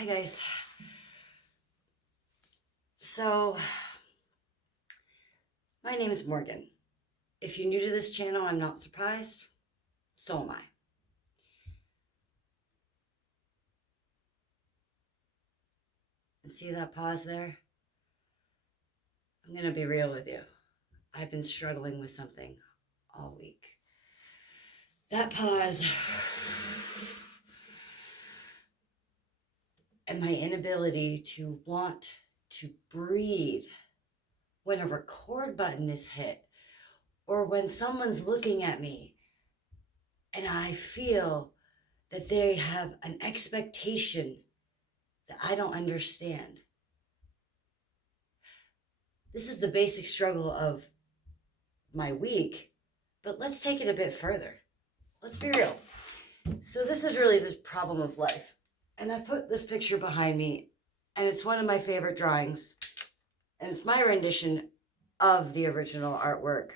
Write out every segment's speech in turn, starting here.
Hi guys. So, my name is Morgan. If you're new to this channel, I'm not surprised. So am I. And see that pause there? I'm going to be real with you. I've been struggling with something all week. That pause and my inability to want to breathe when a record button is hit or when someone's looking at me and I feel that they have an expectation that I don't understand. This is the basic struggle of my week, but let's take it a bit further. Let's be real. So this is really the problem of life. And I put this picture behind me, and it's one of my favorite drawings. And it's my rendition of the original artwork,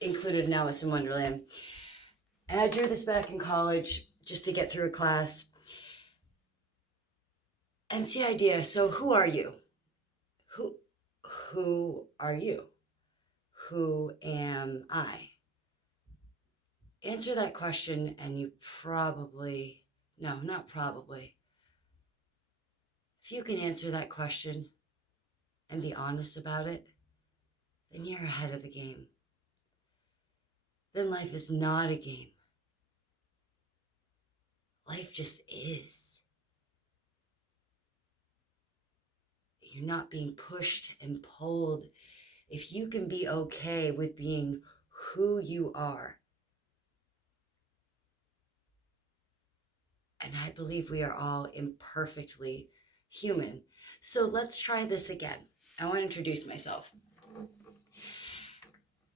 included in Alice in Wonderland. And I drew this back in college just to get through a class. And it's the idea, so who are you? Who are you? Who am I? Answer that question and you probably, no, not probably. If you can answer that question and be honest about it, then you're ahead of the game. Then life is not a game. Life just is. You're not being pushed and pulled. If you can be okay with being who you are, and I believe we are all imperfectly human. So let's try this again. I want to introduce myself.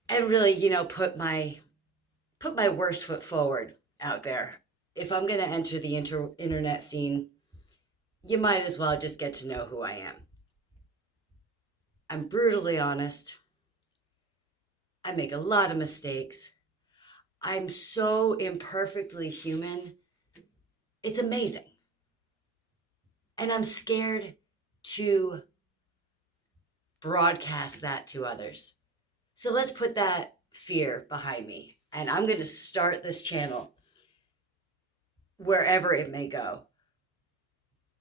And really, put my worst foot forward out there. If I'm going to enter the internet scene, you might as well just get to know who I am. I'm brutally honest. I make a lot of mistakes. I'm so imperfectly human. It's amazing. And I'm scared to broadcast that to others. So let's put that fear behind me. And I'm going to start this channel wherever it may go.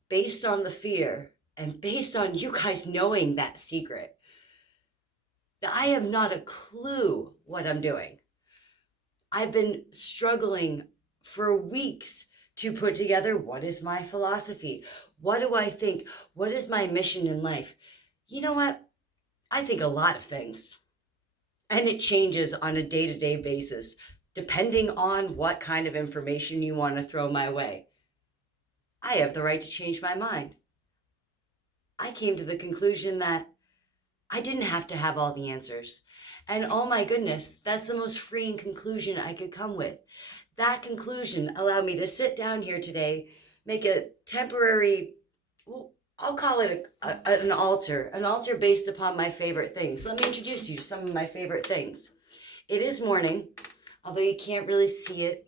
Based on the fear and based on you guys knowing that secret, that I have not a clue what I'm doing. I've been struggling for weeks to put together what is my philosophy? What do I think? What is my mission in life? You know what? I think a lot of things. And it changes on a day-to-day basis, depending on what kind of information you want to throw my way. I have the right to change my mind. I came to the conclusion that I didn't have to have all the answers. And oh my goodness, that's the most freeing conclusion I could come with. That conclusion allowed me to sit down here today, make a temporary, well, I'll call it an altar based upon my favorite things. Let me introduce you to some of my favorite things. It is morning, although you can't really see it.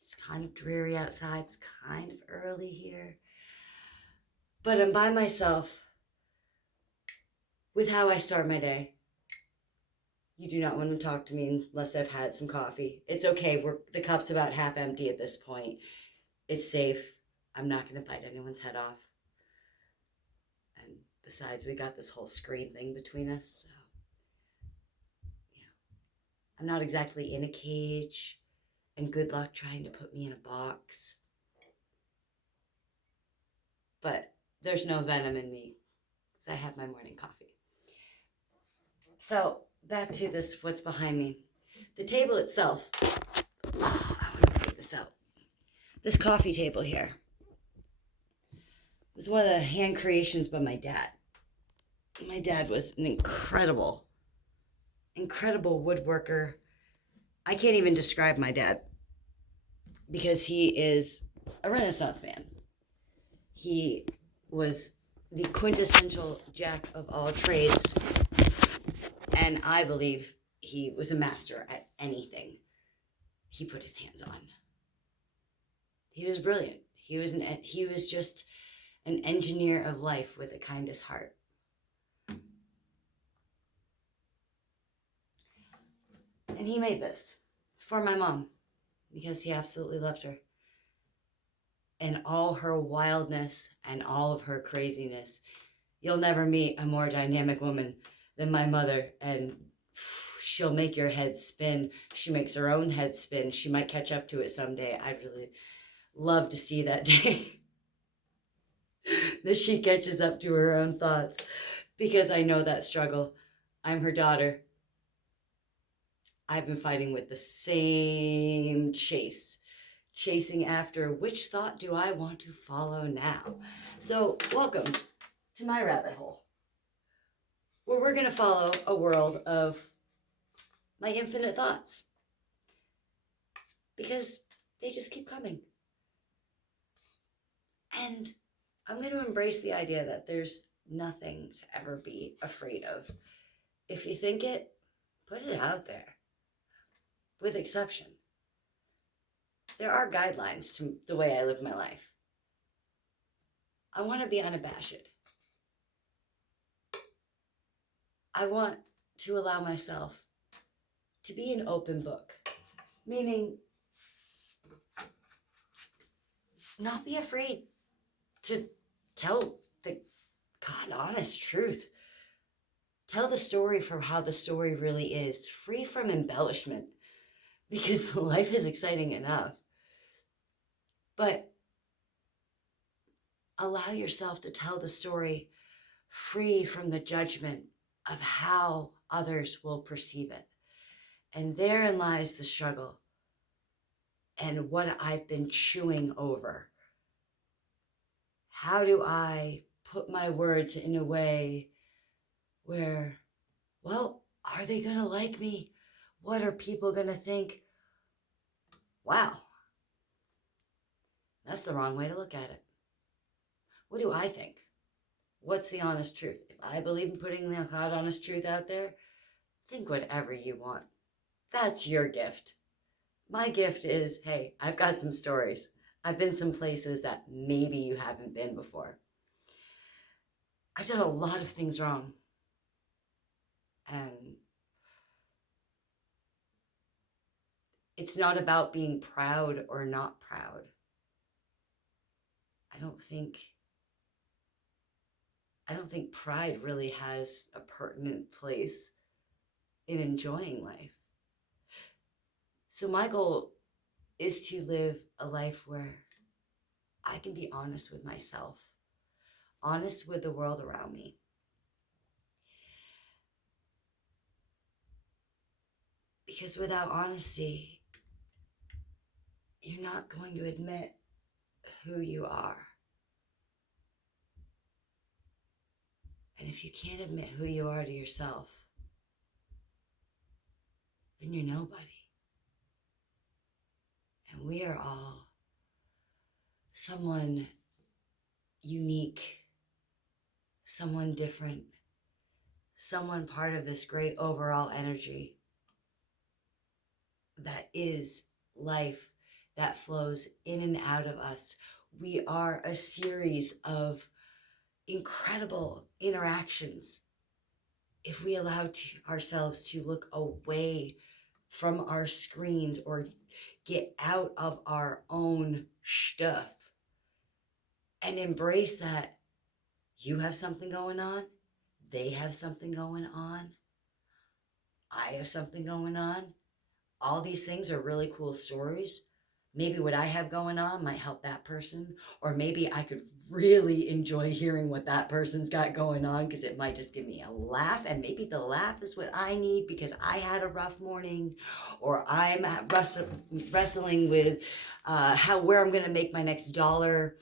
It's kind of dreary outside. It's kind of early here. But I'm by myself with how I start my day. You do not want to talk to me unless I've had some coffee. It's okay. The cup's about half empty at this point. It's safe. I'm not going to bite anyone's head off. And besides, we got this whole screen thing between us. So, yeah. I'm not exactly in a cage. And good luck trying to put me in a box. But there's no venom in me because I have my morning coffee. So back to this, what's behind me. The table itself, I want to take this out. This coffee table here was one of the hand creations by my dad. My dad was an incredible woodworker. I can't even describe my dad because he is a Renaissance man. He was the quintessential jack of all trades. And I believe he was a master at anything he put his hands on. He was brilliant. He was just an engineer of life with the kindest heart. And he made this for my mom because he absolutely loved her. And all her wildness and all of her craziness. You'll never meet a more dynamic woman than my mother. And she'll make your head spin. She makes her own head spin. She might catch up to it someday. I'd really love to see that day. That she catches up to her own thoughts. Because I know that struggle. I'm her daughter. I've been fighting with the same chasing after which thought do I want to follow now. So welcome to my rabbit hole, where we're going to follow a world of my infinite thoughts, because they just keep coming. And I'm going to embrace the idea that there's nothing to ever be afraid of. If you think it, put it out there. With exception. There are guidelines to the way I live my life. I want to be unabashed. I want to allow myself to be an open book, meaning not be afraid to tell the God honest truth. Tell the story from how the story really is, free from embellishment, because life is exciting enough. But allow yourself to tell the story free from the judgment of how others will perceive it. And therein lies the struggle and what I've been chewing over. How do I put my words in a way where, well, are they going to like me? What are people going to think? Wow. That's the wrong way to look at it. What do I think? What's the honest truth? If I believe in putting the God honest truth out there, think whatever you want. That's your gift. My gift is, hey, I've got some stories. I've been some places that maybe you haven't been before. I've done a lot of things wrong. And it's not about being proud or not proud. I don't think pride really has a pertinent place in enjoying life. So my goal is to live a life where I can be honest with myself, honest with the world around me. Because without honesty, you're not going to admit who you are. And if you can't admit who you are to yourself, then you're nobody. And we are all someone unique, someone different, someone part of this great overall energy that is life, that flows in and out of us. We are a series of incredible interactions. If we allow ourselves to look away from our screens or get out of our own stuff and embrace that you have something going on, they have something going on, I have something going on. All these things are really cool stories. Maybe what I have going on might help that person, or maybe I could really enjoy hearing what that person's got going on because it might just give me a laugh, and maybe the laugh is what I need because I had a rough morning, or I'm wrestling with where I'm going to make my next dollar.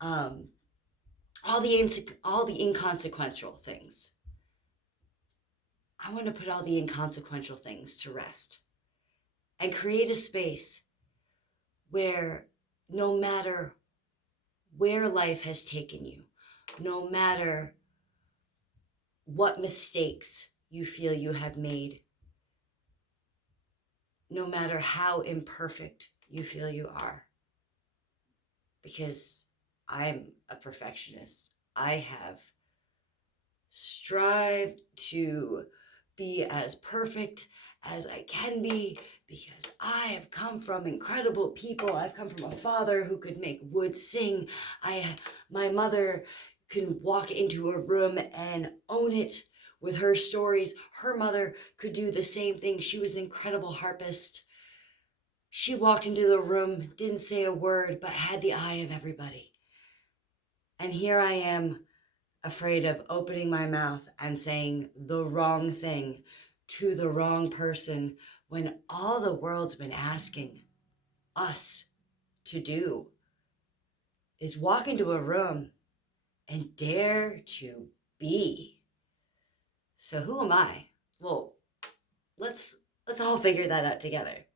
All the inconsequential things. I want to put all the inconsequential things to rest and create a space where no matter where life has taken you, no matter what mistakes you feel you have made, no matter how imperfect you feel you are, because I'm a perfectionist. I have strived to be as perfect as I can be because I have come from incredible people. I've come from a father who could make wood sing. My mother can walk into a room and own it with her stories. Her mother could do the same thing. She was an incredible harpist. She walked into the room, didn't say a word, but had the eye of everybody. And here I am, afraid of opening my mouth and saying the wrong thing to the wrong person when all the world's been asking us to do is walk into a room and dare to be. So who am I? Well, let's all figure that out together.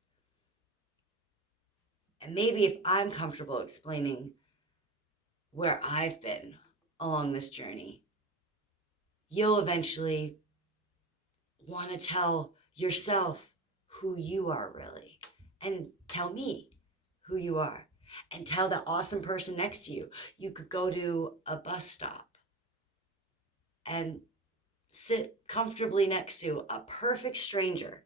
And maybe if I'm comfortable explaining where I've been along this journey, you'll eventually want to tell yourself who you are really, and tell me who you are, and tell the awesome person next to you. You could go to a bus stop and sit comfortably next to a perfect stranger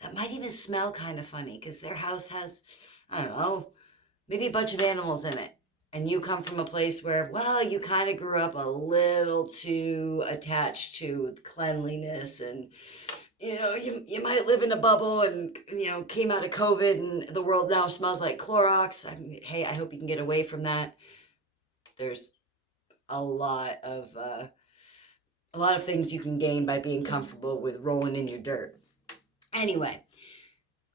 that might even smell kind of funny because their house has, I don't know, maybe a bunch of animals in it. And you come from a place where, well, you kind of grew up a little too attached to cleanliness, and you might live in a bubble and came out of COVID and the world now smells like Clorox. I mean, hey, I hope you can get away from that. There's a lot of things you can gain by being comfortable with rolling in your dirt. Anyway,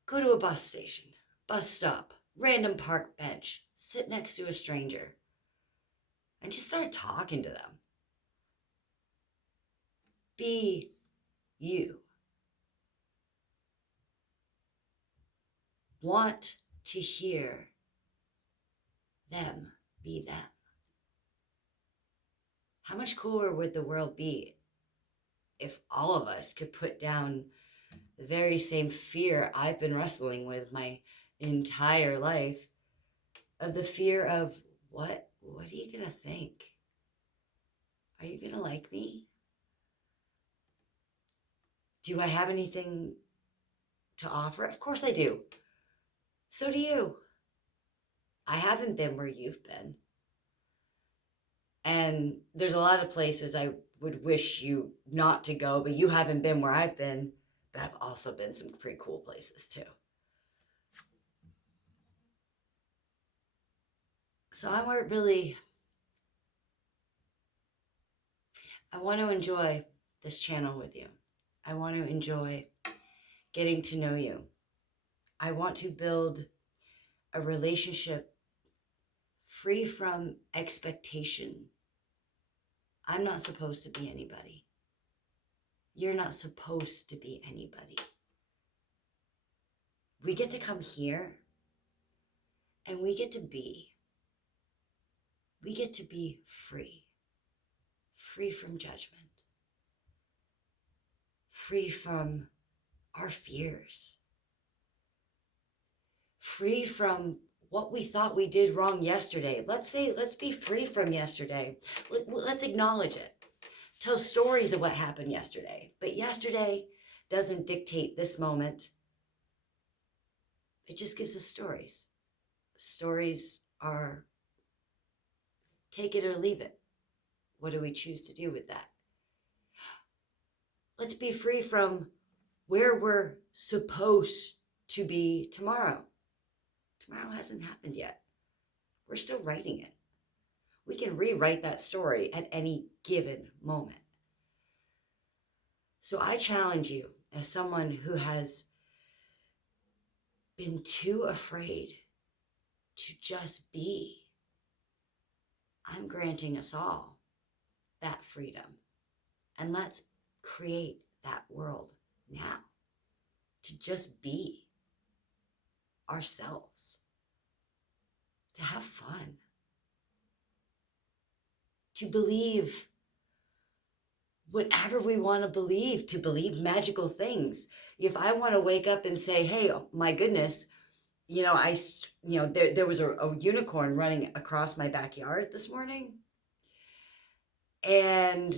go to a bus station, bus stop, random park bench, sit next to a stranger, and just start talking to them. Be you. Want to hear them be them. How much cooler would the world be if all of us could put down the very same fear I've been wrestling with my entire life, of the fear of what are you gonna think? Are you gonna like me? Do I have anything to offer? Of course I do. So do you. I haven't been where you've been. And there's a lot of places I would wish you not to go, but you haven't been where I've been. But I've also been some pretty cool places too. So I want to enjoy this channel with you. I want to enjoy getting to know you. I want to build a relationship free from expectation. I'm not supposed to be anybody. You're not supposed to be anybody. We get to come here and we get to be. We get to be free. Free from judgment. Free from our fears. Free from what we thought we did wrong yesterday. Let's be free from yesterday. Let's acknowledge it. Tell stories of what happened yesterday. But yesterday doesn't dictate this moment. It just gives us stories. Stories are take it or leave it. What do we choose to do with that? Let's be free from where we're supposed to be tomorrow. Tomorrow hasn't happened yet. We're still writing it. We can rewrite that story at any given moment. So I challenge you, as someone who has been too afraid to just be, I'm granting us all that freedom. And let's create that world now, to just be ourselves, to have fun, to believe whatever we want to believe magical things. If I want to wake up and say, hey, oh my goodness, there was a unicorn running across my backyard this morning, and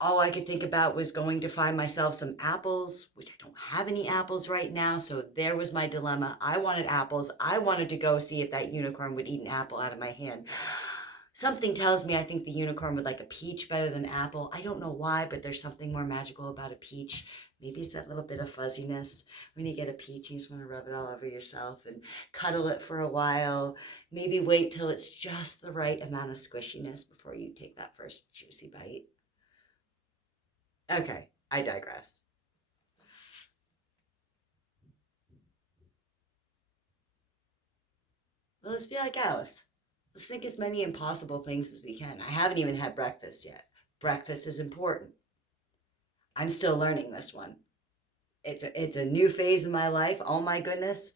all I could think about was going to find myself some apples, which I don't have any apples right now. So there was my dilemma. I wanted apples. I wanted to go see if that unicorn would eat an apple out of my hand. Something tells me I think the unicorn would like a peach better than apple. I don't know why, but there's something more magical about a peach. Maybe it's that little bit of fuzziness. When you get a peach, you just want to rub it all over yourself and cuddle it for a while. Maybe wait till it's just the right amount of squishiness before you take that first juicy bite. Okay, I digress. Well, let's be like Alice. Let's think as many impossible things as we can. I haven't even had breakfast yet. Breakfast is important. I'm still learning this one. It's a new phase in my life. Oh my goodness.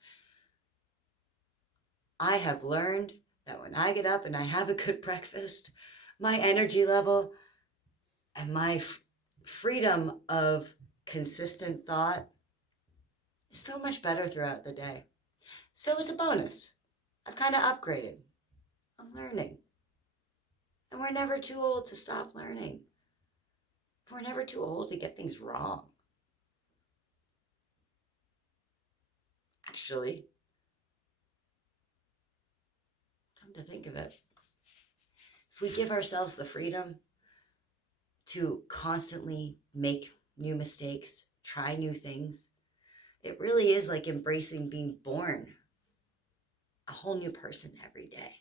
I have learned that when I get up and I have a good breakfast, my energy level and my freedom of consistent thought is so much better throughout the day. So it's a bonus. I've kind of upgraded. I'm learning. And we're never too old to stop learning. We're never too old to get things wrong. Actually, come to think of it, if we give ourselves the freedom to constantly make new mistakes, try new things, it really is like embracing being born a whole new person every day.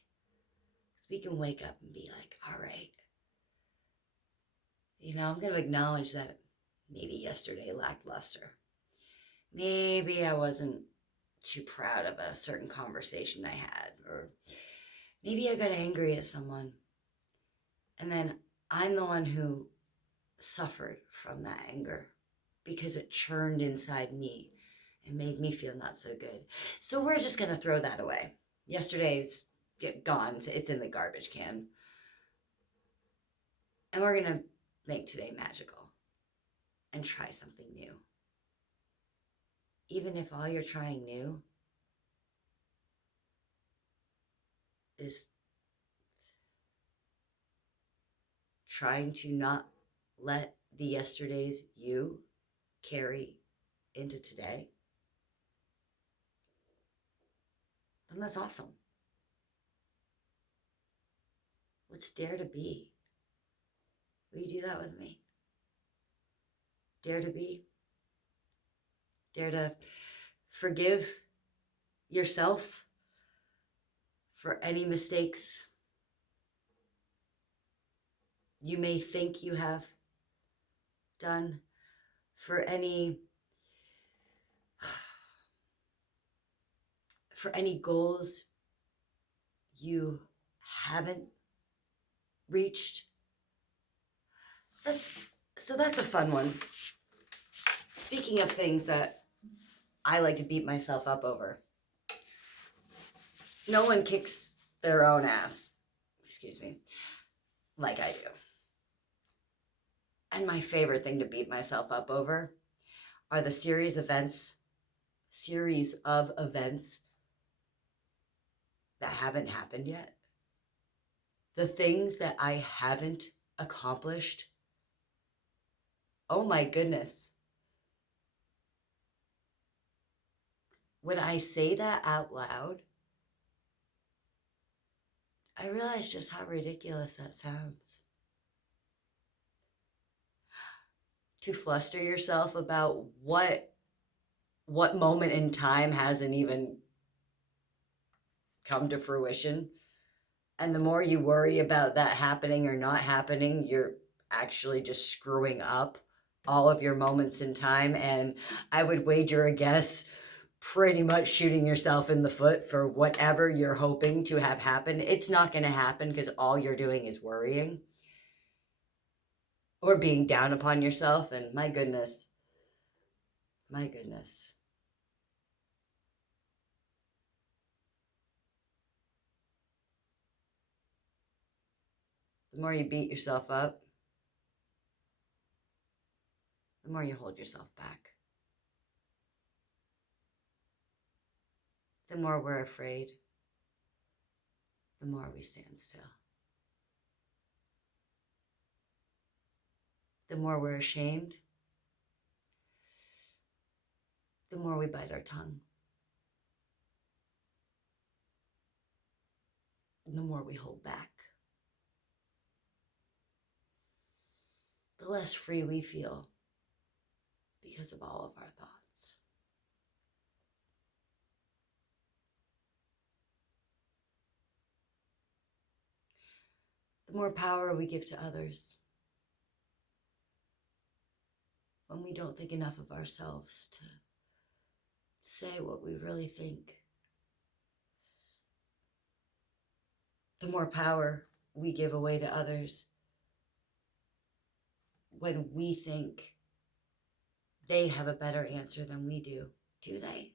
Because we can wake up and be like, all right, I'm going to acknowledge that maybe yesterday lackluster. Maybe I wasn't too proud of a certain conversation I had, or maybe I got angry at someone. And then I'm the one who suffered from that anger because it churned inside me and made me feel not so good. So we're just going to throw that away. Yesterday's gone. It's in the garbage can. And we're going to make today magical and try something new. Even if all you're trying new is trying to not let the yesterday's you carry into today, then that's awesome. Let's dare to be. Will you do that with me? Dare to be. Dare to forgive yourself for any mistakes you may think you have done, for any goals you haven't reached. That's a fun one. Speaking of things that I like to beat myself up over, no one kicks their own ass, like I do. And my favorite thing to beat myself up over are the series of events that haven't happened yet. The things that I haven't accomplished. Oh my goodness. When I say that out loud, I realize just how ridiculous that sounds. To fluster yourself about what moment in time hasn't even come to fruition. And the more you worry about that happening or not happening, you're actually just screwing up all of your moments in time. And I would wager a guess, pretty much shooting yourself in the foot for whatever you're hoping to have happen. It's not going to happen because all you're doing is worrying or being down upon yourself. And my goodness. The more you beat yourself up, the more you hold yourself back. the more we're afraid, the more we stand still. The more we're ashamed, the more we bite our tongue. And the more we hold back. The less free we feel because of all of our thoughts. The more power we give to others when we don't think enough of ourselves to say what we really think. The more power we give away to others when we think they have a better answer than we do. Do they?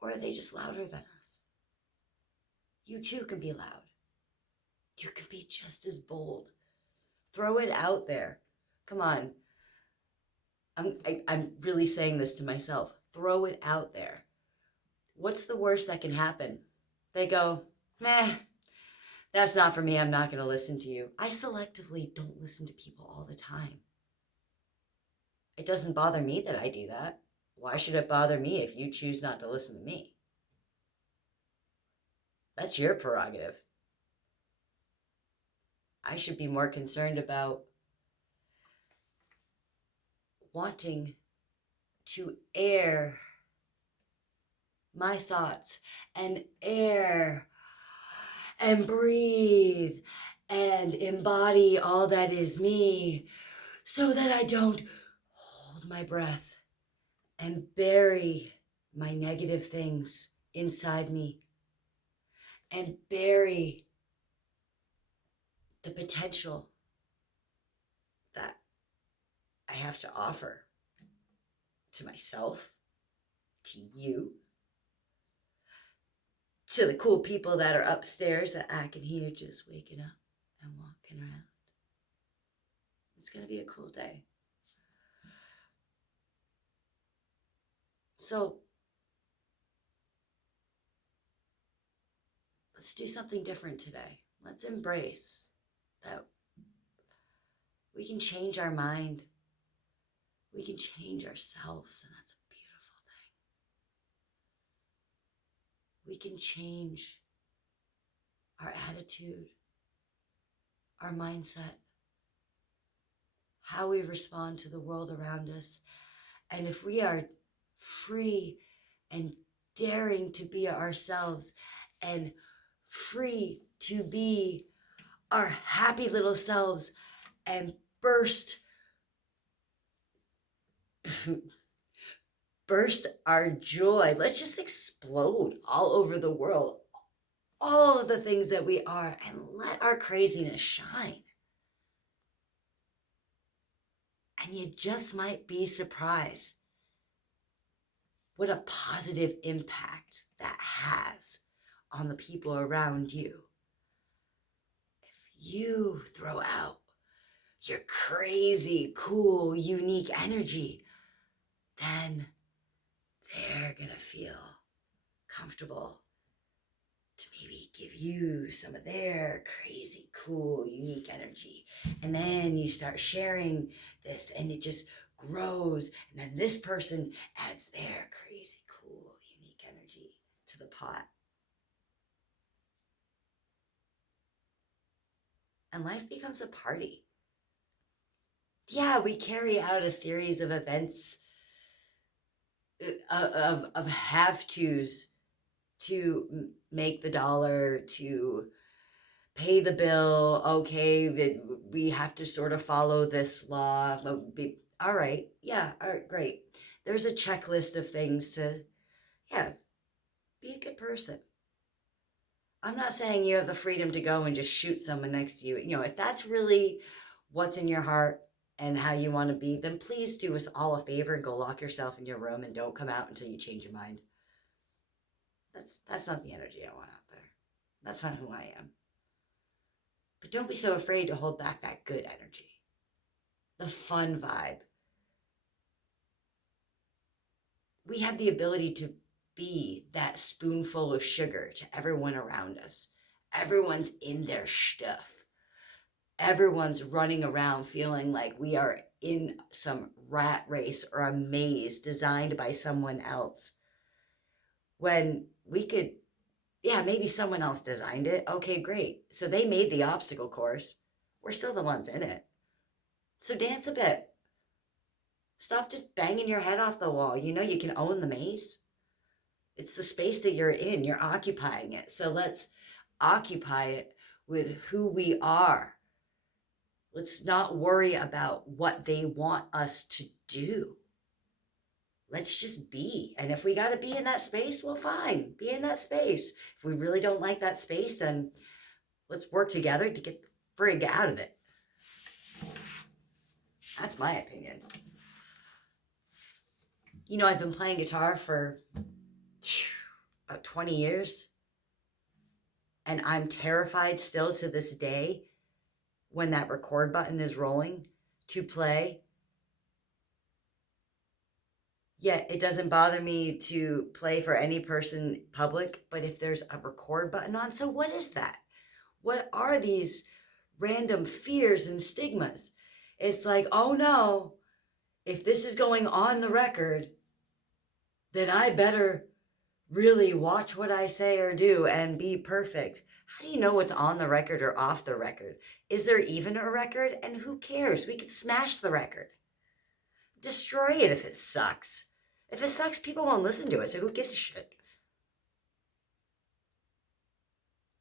Or are they just louder than us? You too can be loud. You can be just as bold. Throw it out there. Come on. I'm really saying this to myself. Throw it out there. What's the worst that can happen? They go, nah, that's not for me. I'm not going to listen to you. I selectively don't listen to people all the time. It doesn't bother me that I do that. Why should it bother me if you choose not to listen to me? That's your prerogative. I should be more concerned about wanting to air my thoughts and air and breathe and embody all that is me so that I don't hold my breath and bury my negative things inside me and bury the potential that I have to offer to myself, to you, to the cool people that are upstairs that I can hear just waking up and walking around. It's going to be a cool day. So let's do something different today. Let's embrace that we can change our mind. We can change ourselves, and that's a beautiful thing. We can change our attitude, our mindset, how we respond to the world around us. And if we are free and daring to be ourselves and free to be our happy little selves and burst our joy. Let's just explode all over the world, all of the things that we are, and let our craziness shine. And you just might be surprised what a positive impact that has on the people around you. If you throw out your crazy, cool, unique energy, then they're going to feel comfortable to maybe give you some of their crazy, cool, unique energy. And then you start sharing this and it just grows. And then this person adds their crazy, cool, unique energy to the pot. And life becomes a party. Yeah, we carry out a series of events of have-tos to make the dollar, to pay the bill. Okay, we have to sort of follow this law. All right, yeah, all right, great. There's a checklist of things to, yeah, be a good person. I'm not saying you have the freedom to go and just shoot someone next to you. You know, if that's really what's in your heart and how you want to be, then please do us all a favor and go lock yourself in your room and don't come out until you change your mind. That's not the energy I want out there. That's not who I am. But don't be so afraid to hold back that good energy, the fun vibe, we have the ability to be that spoonful of sugar to everyone around us. Everyone's in their stuff. Everyone's running around feeling like we are in some rat race or a maze designed by someone else. When we could, yeah, maybe someone else designed it. Okay, great. So they made the obstacle course. We're still the ones in it. So dance a bit. Stop just banging your head off the wall. You know, you can own the maze. It's the space that you're in. You're occupying it. So let's occupy it with who we are. Let's not worry about what they want us to do. Let's just be. And if we got to be in that space, well, fine, be in that space. If we really don't like that space, then let's work together to get the frig out of it. That's my opinion. You know, I've been playing guitar for about 20 years. And I'm terrified still to this day when that record button is rolling to play. Yet it doesn't bother me to play for any person public, but if there's a record button on, so what is that? What are these random fears and stigmas? It's like, oh no, if this is going on the record, then I better really watch what I say or do and be perfect. How do you know what's on the record or off the record? Is there even a record? And who cares? We could smash the record. Destroy it if it sucks. If it sucks, people won't listen to it, so who gives a shit?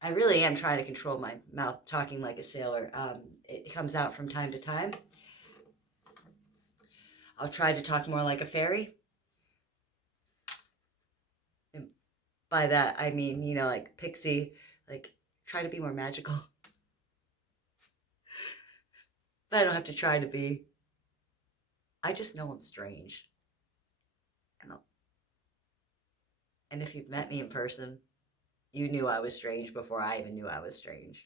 I really am trying to control my mouth, talking like a sailor. It comes out from time to time. I'll try to talk more like a fairy. And by that, I mean, you know, like Pixie, like try to be more magical. But I don't have to try to be. I just know I'm strange. And if you've met me in person, you knew I was strange before I even knew I was strange.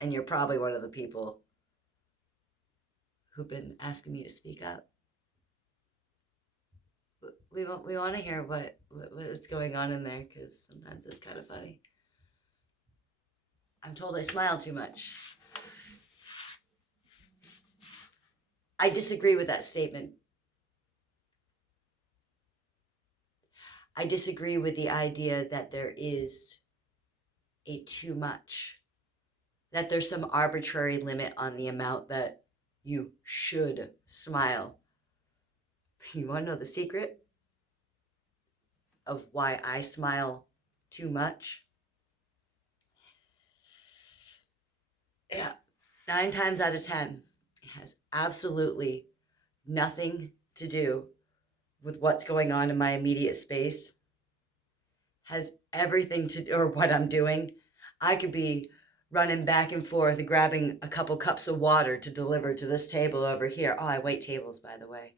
And you're probably one of the people who've been asking me to speak up. We want to hear what's going on in there, because sometimes it's kind of funny. I'm told I smile too much. I disagree with that statement. I disagree with the idea that there is a too much, that there's some arbitrary limit on the amount that you should smile. You want to know the secret of why I smile too much? Yeah, 9 times out of 10, it has absolutely nothing to do with what's going on in my immediate space. Has everything to do, or what I'm doing. I could be running back and forth, grabbing a couple cups of water to deliver to this table over here. Oh, I wait tables, by the way.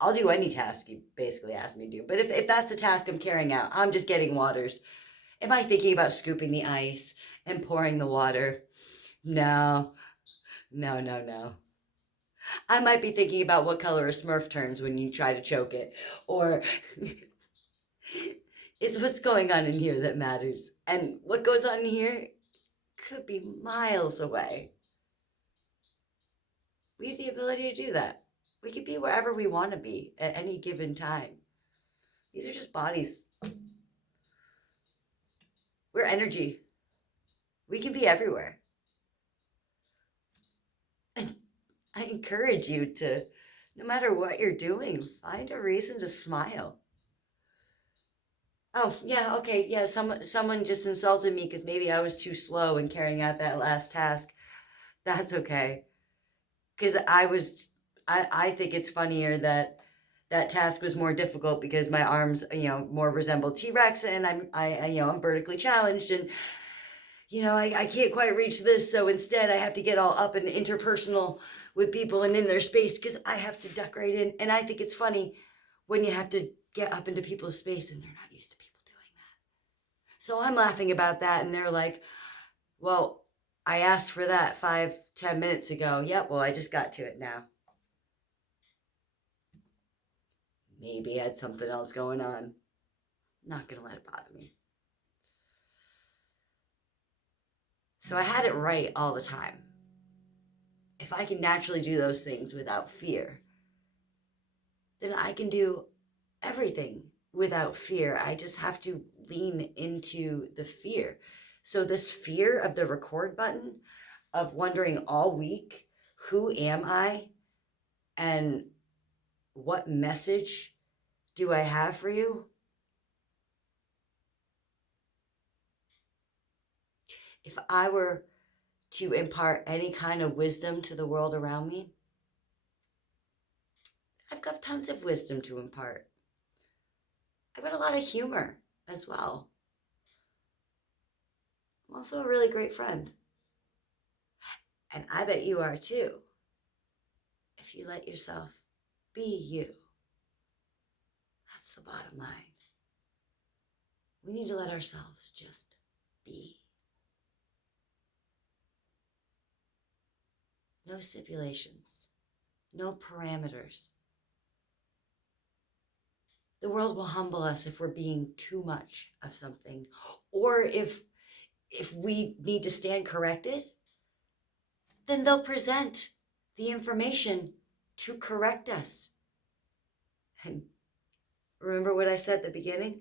I'll do any task you basically ask me to do. But if that's the task I'm carrying out, I'm just getting waters. Am I thinking about scooping the ice and pouring the water? No. I might be thinking about what color a Smurf turns when you try to choke it. Or it's what's going on in here that matters. And what goes on in here could be miles away. We have the ability to do that. We could be wherever we want to be at any given time. These are just bodies. We're energy. We can be everywhere. And I encourage you to, no matter what you're doing, find a reason to smile. Oh, yeah, okay, yeah, someone just insulted me because maybe I was too slow in carrying out that last task. That's okay. Because I think it's funnier that that task was more difficult because my arms, more resemble T-Rex, and I'm vertically challenged, and, I can't quite reach this, so instead I have to get all up and interpersonal with people and in their space because I have to duck right in. And I think it's funny when you have to get up into people's space and they're not used to people doing that. So I'm laughing about that, and they're like, well, I asked for that 5-10 minutes ago. Yep, well, I just got to it now. maybe I had something else going on. Not going to let it bother me. So I had it right all the time. If I can naturally do those things without fear, then I can do everything without fear. I just have to lean into the fear. So this fear of the record button, of wondering all week, who am I and what message do I have for you? If I were to impart any kind of wisdom to the world around me, I've got tons of wisdom to impart. I've got a lot of humor as well. I'm also a really great friend. And I bet you are too, if you let yourself be you. That's the bottom line. We need to let ourselves just be. No stipulations, no parameters. The world will humble us if we're being too much of something, or if we need to stand corrected, then they'll present the information to correct us. And remember what I said at the beginning?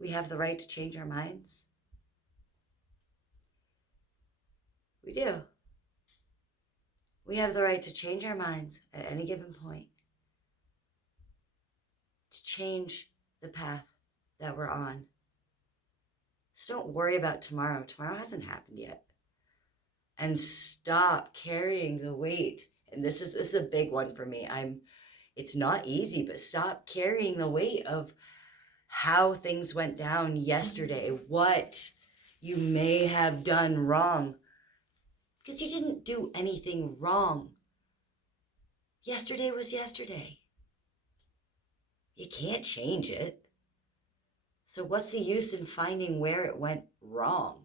We have the right to change our minds. We do. We have the right to change our minds at any given point, to change the path that we're on. So don't worry about tomorrow. Tomorrow hasn't happened yet. And stop carrying the weight. And this is a big one for me. It's not easy, but stop carrying the weight of how things went down yesterday, what you may have done wrong. Because you didn't do anything wrong. Yesterday was yesterday. You can't change it. So what's the use in finding where it went wrong?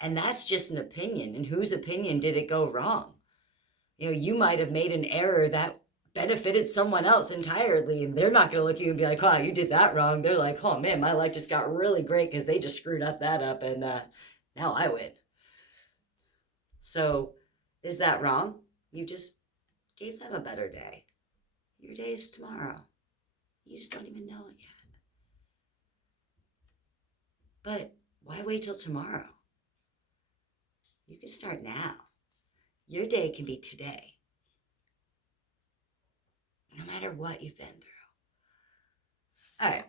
And that's just an opinion. And whose opinion did it go wrong? You might have made an error that benefited someone else entirely, and they're not going to look at you and be like, wow, you did that wrong. They're like, oh man, my life just got really great because they just screwed up that up, and now I win. So is that wrong? You just gave them a better day. Your day is tomorrow. You just don't even know it yet. But why wait till tomorrow? You can start now. Your day can be today. No matter what you've been through. All right.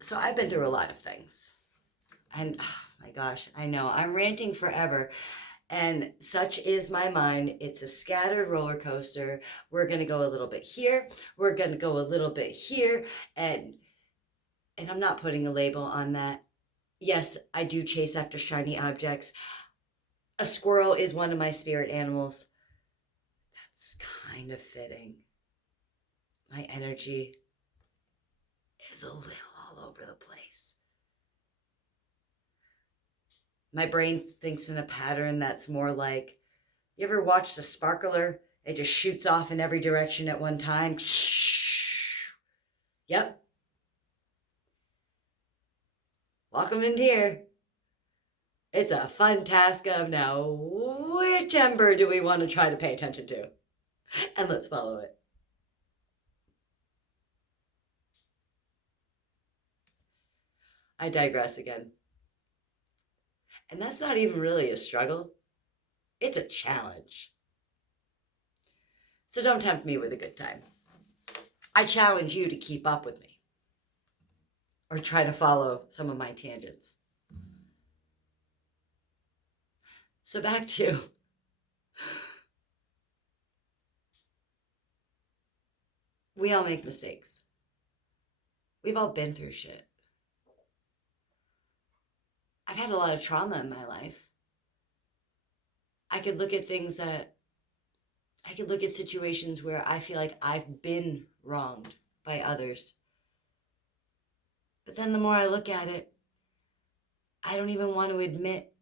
So I've been through a lot of things. And oh my gosh, I know I'm ranting forever. And such is my mind. It's a scattered roller coaster. We're going to go a little bit here. We're going to go a little bit here. And I'm not putting a label on that. Yes, I do chase after shiny objects. A squirrel is one of my spirit animals. That's kind of fitting. My energy is a little all over the place. My brain thinks in a pattern that's more like, you ever watched a sparkler? It just shoots off in every direction at one time. Yep. Welcome in here. It's a fun task of now, which ember do we want to try to pay attention to? And let's follow it. I digress again. And that's not even really a struggle. It's a challenge. So don't tempt me with a good time. I challenge you to keep up with me. Or try to follow some of my tangents. So back to we all make mistakes. We've all been through shit. I've had a lot of trauma in my life. I could look at situations where I feel like I've been wronged by others. But then the more I look at it, I don't even want to admit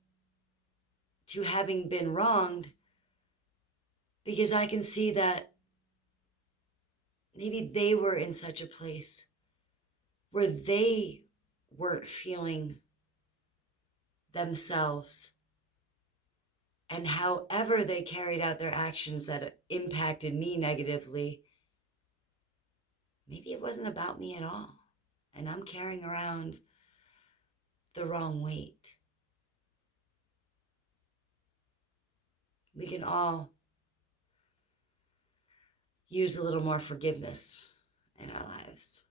to having been wronged, because I can see that maybe they were in such a place where they weren't feeling themselves. And however they carried out their actions that impacted me negatively, maybe it wasn't about me at all. And I'm carrying around the wrong weight. We can all use a little more forgiveness in our lives.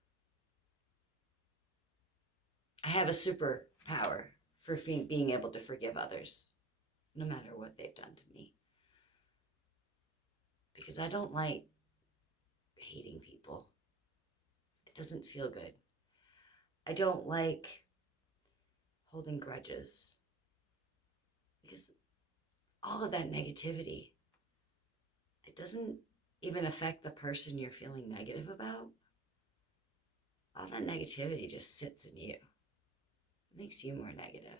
I have a superpower for being able to forgive others, no matter what they've done to me. Because I don't like hating people. It doesn't feel good. I don't like holding grudges. Because all of that negativity, it doesn't even affect the person you're feeling negative about. All that negativity just sits in you. It makes you more negative.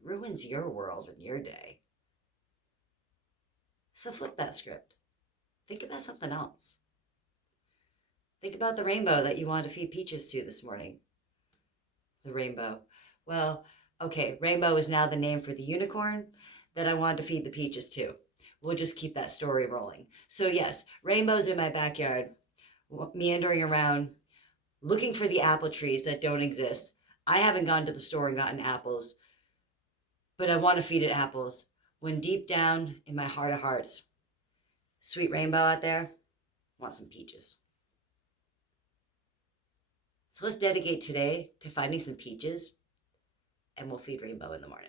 It ruins your world and your day. So flip that script. Think about something else. Think about the rainbow that you wanted to feed peaches to this morning. The rainbow. Well, okay, rainbow is now the name for the unicorn that I wanted to feed the peaches to. We'll just keep that story rolling. So yes, rainbow's in my backyard, meandering around, looking for the apple trees that don't exist. I haven't gone to the store and gotten apples, but I want to feed it apples. When deep down in my heart of hearts, sweet rainbow out there, want some peaches. So let's dedicate today to finding some peaches, and we'll feed rainbow in the morning.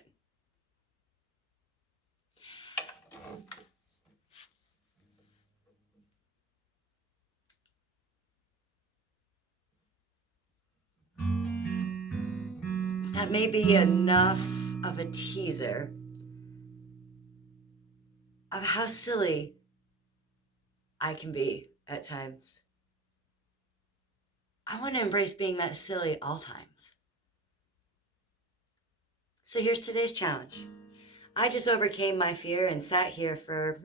That may be enough of a teaser of how silly I can be at times. I want to embrace being that silly all times. So here's today's challenge. I just overcame my fear and sat here for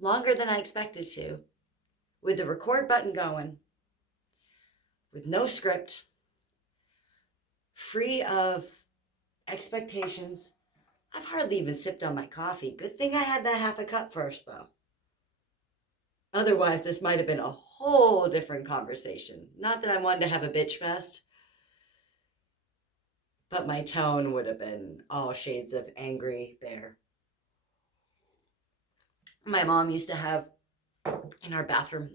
longer than I expected to, with the record button going, with no script, free of expectations. I've hardly even sipped on my coffee. Good thing I had that half a cup first, though. Otherwise, this might have been a whole different conversation. Not that I wanted to have a bitch fest, but my tone would have been all shades of angry bear. My mom used to have in our bathroom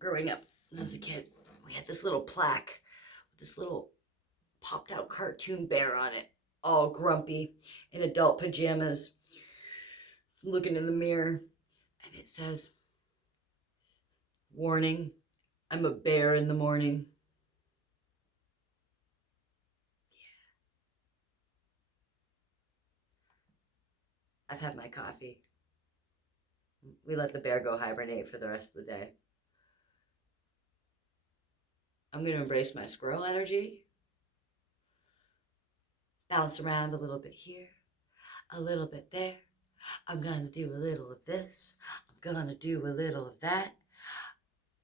growing up when I was a kid, we had this little plaque with this little popped out cartoon bear on it, all grumpy in adult pajamas, looking in the mirror. And it says, "Warning, I'm a bear in the morning." I've had my coffee. We let the bear go hibernate for the rest of the day. I'm going to embrace my squirrel energy. Bounce around a little bit here, a little bit there. I'm going to do a little of this. I'm going to do a little of that.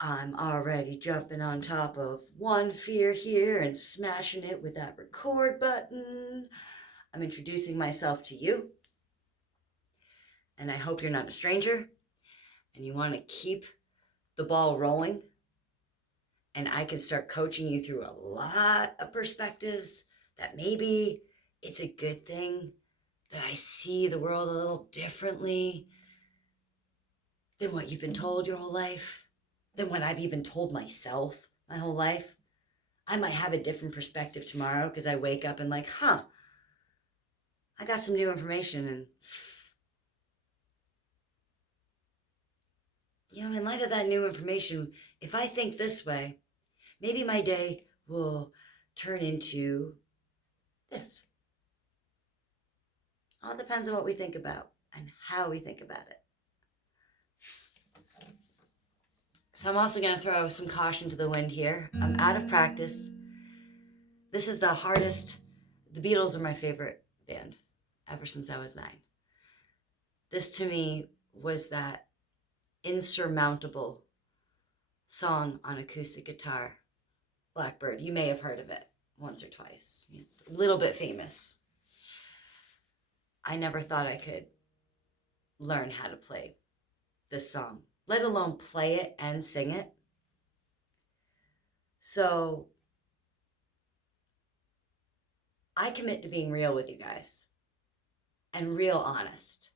I'm already jumping on top of one fear here and smashing it with that record button. I'm introducing myself to you. And I hope you're not a stranger and you want to keep the ball rolling. And I can start coaching you through a lot of perspectives that maybe it's a good thing that I see the world a little differently than what you've been told your whole life, than what I've even told myself my whole life. I might have a different perspective tomorrow because I wake up and like, I got some new information. And, in light of that new information, if I think this way, maybe my day will turn into this. All depends on what we think about and how we think about it. So I'm also going to throw some caution to the wind here. I'm out of practice. This is the hardest The Beatles are my favorite band ever since I was 9. This to me was that insurmountable song on acoustic guitar, Blackbird. You may have heard of it once or twice. It's a little bit famous. I never thought I could learn how to play this song, let alone play it and sing it. So I commit to being real with you guys and real honest,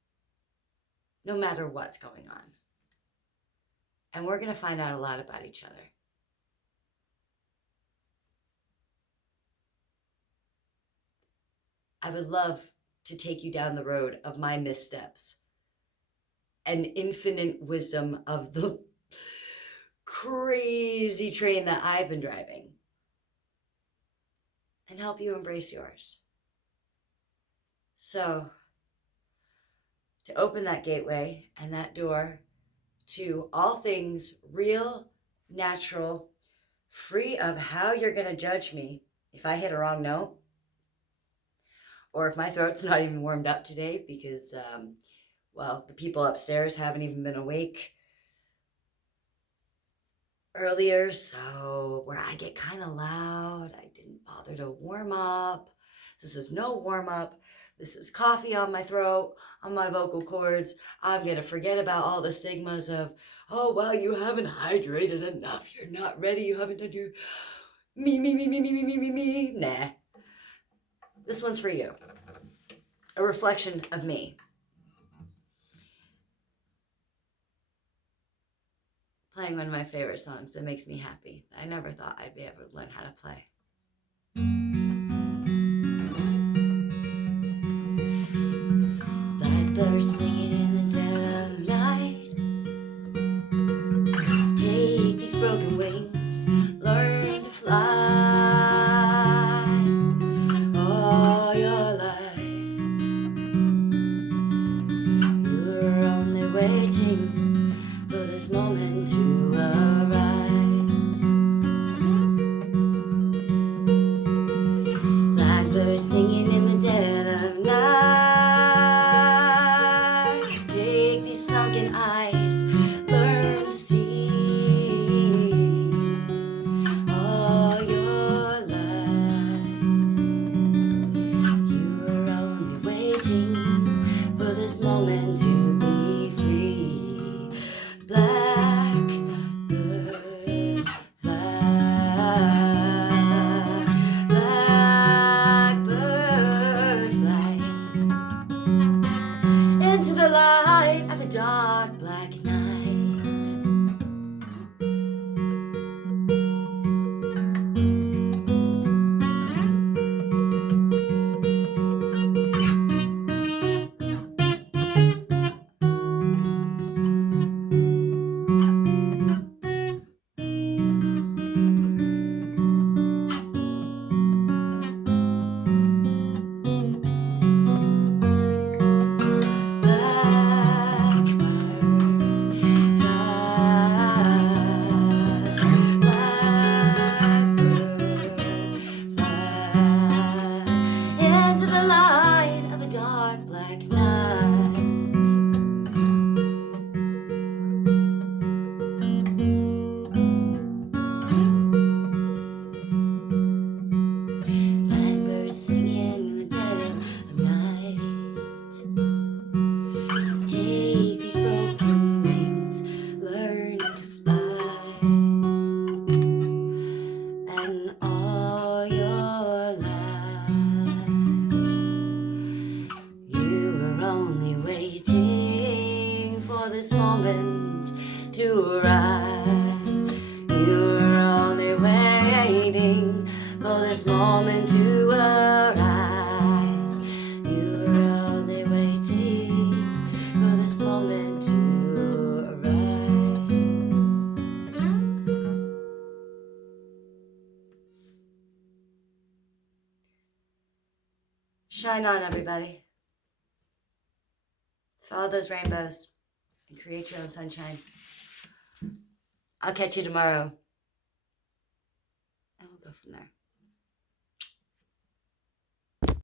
no matter what's going on. And we're going to find out a lot about each other. I would love to take you down the road of my missteps and infinite wisdom of the crazy train that I've been driving, and help you embrace yours. So, to open that gateway and that door to all things real, natural, free of how you're going to judge me if I hit a wrong note, or if my throat's not even warmed up today because, the people upstairs haven't even been awake earlier, so where I get kind of loud, I didn't bother to warm up. This is no warm up. This is coffee on my throat, on my vocal cords. I'm going to forget about all the stigmas of, oh, well, you haven't hydrated enough. You're not ready. You haven't done your me. Nah. This one's for you. A reflection of me. Playing one of my favorite songs that makes me happy. I never thought I'd be able to learn how to play. Blackbirds singing in the dead of night. Take these broken wings, learn to fly. All your life, you're only waiting for this moment to arise. Blackbirds singing in the dead of night. Take these sunken eyes, learn to see. All your life, you were only waiting for this moment to be free. Blackbird fly, blackbird fly into the light of a dark black night. Into the light of a dark black night. Blackbirds singing in the dead of night. Take these broken wings, learn to fly. And all your life, you were only waiting for this moment to arise. You were only waiting for this moment to arise. You were only waiting for this moment to arise. Shine on, everybody. Follow those rainbows and create your own sunshine. I'll catch you tomorrow, and we'll go from there.